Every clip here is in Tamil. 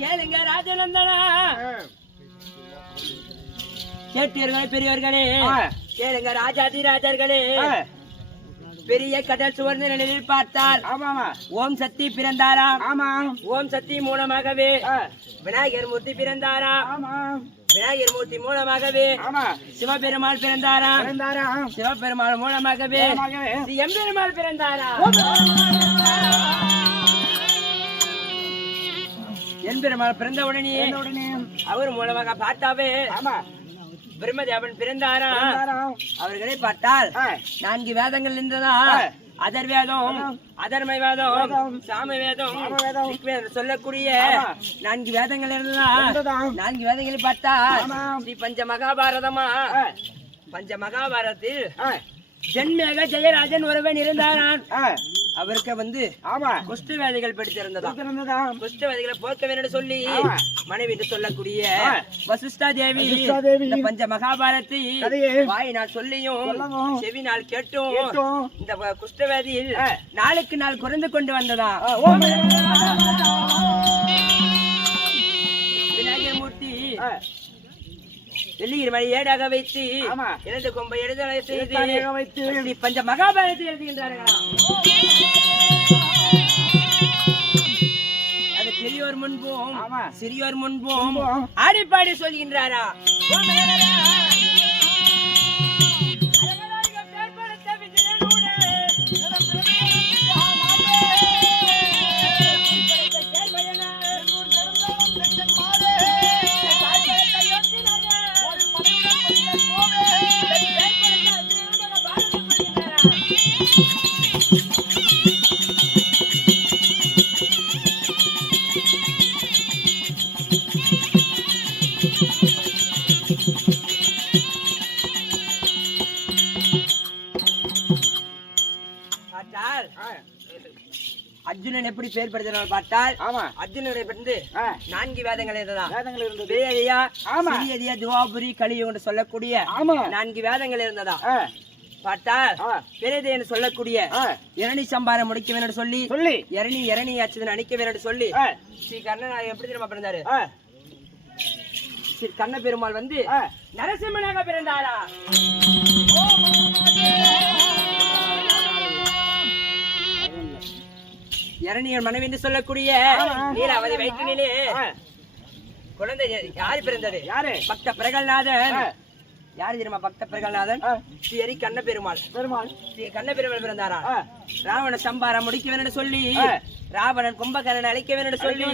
கேளுங்க ராஜநந்தனா, கேட்டீர்கள் பெரியவர்களே, கேளுங்க ராஜாதி ராஜர்களே. பெரிய கடல் சுவர்ந்த நிலையில் பார்த்தால் ஓம் சக்தி பிறந்தாராம். ஓம் சக்தி மூலமாகவே விநாயகர் மூர்த்தி பிறந்தாராம். விநாயகர் மூர்த்தி மூலமாகவே சிவபெருமாள் பிறந்தாராம். சிவபெருமாள் மூலமாகவே எம்பெருமாள் பிறந்தாராம். எம்பெருமாள் பிறந்த உடனே அவர் மூலமாக பார்த்தாவே பிரம்மதேவன் பிறந்தாராம். அவர்களை பார்த்தால் 4 வேதங்கள் இருந்ததா. அதர் வேதம், அதர்ம வேதம், சாம வேதம் சொல்லக்கூடிய 4 வேதங்கள் இருந்ததா. 4 வேதங்களை பார்த்தா ஸ்ரீ பஞ்ச மகாபாரதமா. பஞ்ச மகாபாரதத்தில் ஜென்மேக ஜெயராஜன் ஒருவன் இருந்தாரான். அவருக்கு வந்து குஷ்டவேதிகள் படித்திருந்ததா. குஷ்டவேதிகளை போக்க வேண்டும் சொல்லி மனைவி என்று சொல்லக்கூடிய வசிஷ்டா தேவி பஞ்ச மகாபாரத்தை வாயினால் சொல்லியும் செவினால் கேட்டும் இந்த குஷ்டவேதியில் நாளுக்கு நாள் குறைந்து கொண்டு வந்ததா. விநாயகர் மூர்த்தி வெள்ளியின் மணி ஏடாக வைத்து எனது கொம்பை எழுத செய்து பஞ்ச மகாபாரத்தை எழுதுகின்றார்களா. அது பெரியோர் முன்பும் சிறியோர் முன்பும் ஆடிப்பாடி சொல்கின்றாரா. அர்ஜுனன் எப்படி பேர் படுத்தினார் பார்த்தால் அர்ஜுனனுடைய 4 வேதங்கள் இருந்ததா. துவாபுரி கலியுகம் என்று சொல்லக்கூடிய 4 வேதங்கள் இருந்ததா. பார்த்தால் பெரியது என்று சொல்லக்கூடிய இரணி சம்பாரம் முடிக்க வேண்டும் சொல்லி இரணி அச்சுதன் அணிக்க வேண்டும் சொல்லி ஸ்ரீ கண்ணன் எப்படி தெரியுமா பிறந்தாரு. ஸ்ரீ கண்ண பெருமாள் வந்து நரசிம்மனாக பிறந்தாரா. இரணியர் மனைவி என்று சொல்லக்கூடிய நீலாவதி வயிற்றினிலே குழந்தை யாரு பிறந்தது. பக்த பிரகல்நாதன். யாரு தெரியுமா பக்த பிரகல்நாதன். ஸ்ரீ கண்ண பெருமாள். ஸ்ரீ கண்ண பெருமாள் பிறந்தாரா. ராவண சம்பாரம் முடிக்க வேண்டும் சொல்லி ராவணன் கும்பகர்ணன் அழைக்க வேண்டும் சொல்லி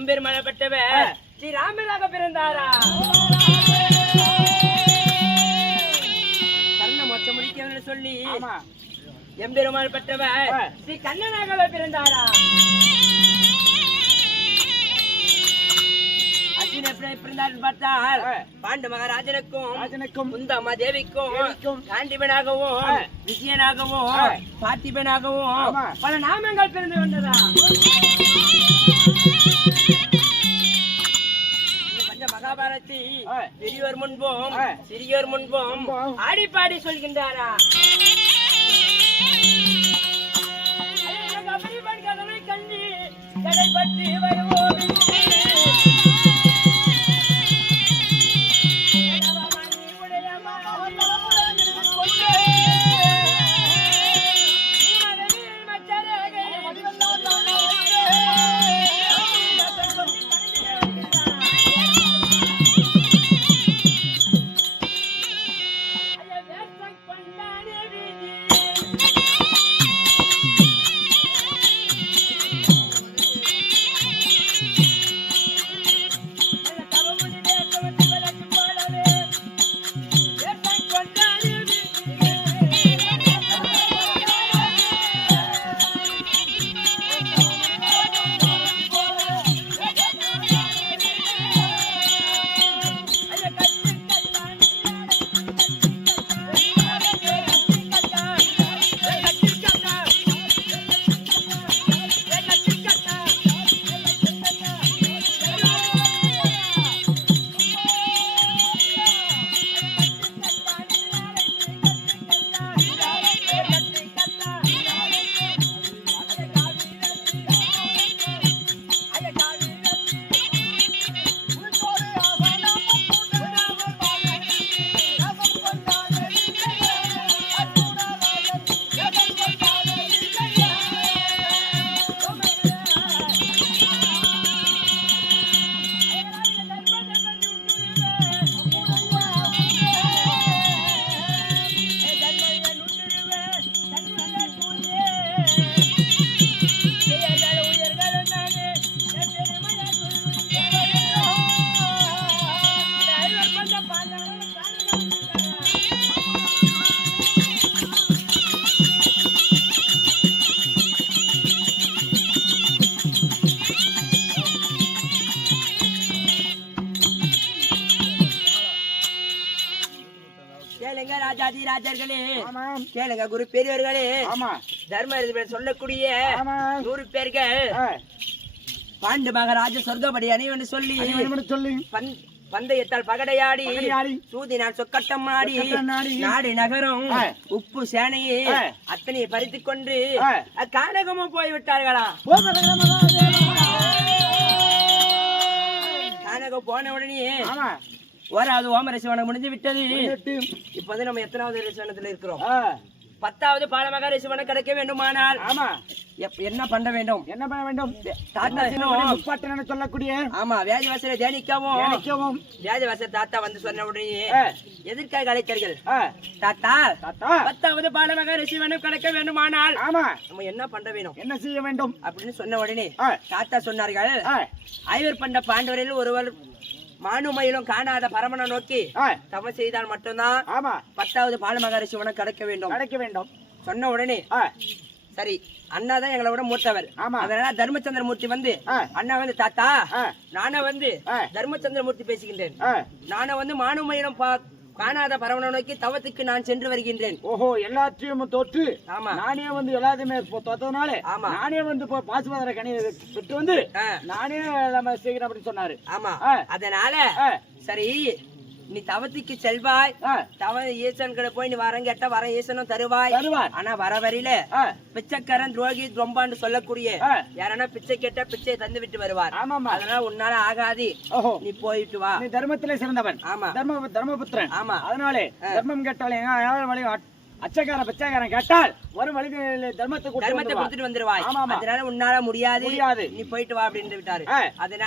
எம்பெருமாள் பெற்றவர் ஸ்ரீ ராமராக பிறந்தாரா. கண்ண மொச்சம் முடிக்க வேண்டும் சொல்லி எம்பெருமாள் பெற்றவர் ஸ்ரீ கண்ணனாகவே பிறந்தாரா. அர்ஜுன பிறந்தார் பார்த்தால் பாண்டு மகாராஜனுக்கும் குந்தம்மா தேவிக்கும் காண்டிபனாகவும் விஜயனாகவும் பார்த்திபனாகவும் பல நாமங்கள் பிறந்து வந்ததா. மகாபாரதி பெரியோர் முன்பும் சிறியோர் முன்பும் ஆடிப்பாடி சொல்கின்றாரா. கண்டி கடை பற்றி வருவோம் ராஜர்களே கேளுங்க, குரு பெரியவர்களே, தர்ம சொல்லக்கூடிய 100 பேர்கள் பாண்டு மகாராஜ சொர்க்கபடி அணிவன்னு சொல்லி பந்தயத்தால் பகடையாடி சூதினால் சொக்கட்டம் ஆடி நாடு நகரம் உப்பு சேனையை அத்தனையை பறித்துக் கொண்டு கானகமும் போய்விட்டார்களா. கானகம் போன உடனே ஓராவது ஓமரசிவனம் முடிஞ்சு விட்டது. இப்ப வந்து நம்ம எத்தனாவது ரசிவனத்துல இருக்கிறோம்? 10வது பாலமகா ரசிவனம் கிடைக்க வேண்டுமானால் என்ன பண்ண வேண்டும்? சொல்லக்கூடிய வியாஜவாசரை தியானிக்கவும் வியாஜவாசர் தாத்தா வந்து சொன்ன உடனே எதற்காக அழைத்தார்கள்? தாத்தா 10வது பாலமகா ரசிவனம் கிடைக்க வேண்டுமானால் நம்ம என்ன பண்ண வேண்டும், என்ன செய்ய வேண்டும் அப்படின்னு சொன்ன உடனே தாத்தா சொன்னார்கள், ஐவர் பண்ட பாண்டவரில் ஒருவர் மானுமயிலும் காணாத பரமனை நோக்கி தவம் செய்தால் மட்டும்தான் 10வது பாலமகரிஷி உனக்கு கிடைக்க வேண்டும் சொன்ன உடனே சரி, அண்ணா தான் எங்களை விட மூத்தவர். அதனால தர்மச்சந்திர மூர்த்தி வந்து அண்ணா வந்து தாத்தா நானே வந்து தர்மச்சந்திர மூர்த்தி பேசுகின்றேன், நானே வந்து மானுமயிலும் காணாத பரவனை நோக்கி தவத்துக்கு நான் சென்று வருகின்றேன். ஓஹோ, எல்லாத்தையும் தோற்று நானே வந்து எல்லாத்தையுமே தோத்ததுனால நானே வந்து பாசுபதர கனி விட்டு வந்து நானே நம்ம செய்கிறேன் அப்படின்னு சொன்னாரு. ஆமா, அதனால சரி நீ தவத்துக்கு செல்வாய், தவ ஈசன் கிட்ட போய் நீ வரம் கேட்டா வர ஈசனும் தருவாய். ஆனா வர வரையில பிச்சைக்காரன் துரோகி ரொம்பான்னு சொல்லக்கூடிய யாரனா பிச்சை கேட்டா பிச்சை தந்து விட்டு வருவார். அதனால உன்னால ஆகாது, நீ போயிட்டு வா. நீ தர்மத்திலே சிறந்தவன். ஆமா, தர்மபுத்திரன். ஆமா, அதனால தர்மம் கேட்டாலே அச்சக்காரன் பிச்சைக்காரன் கேட்டால் ஒரு வழி தர்மத்தை கொடுத்துட்டு வந்துருவாய். அதனால உன்னால முடியாது, நீ போயிட்டு வா அப்படின்னு விட்டாரு. அதனால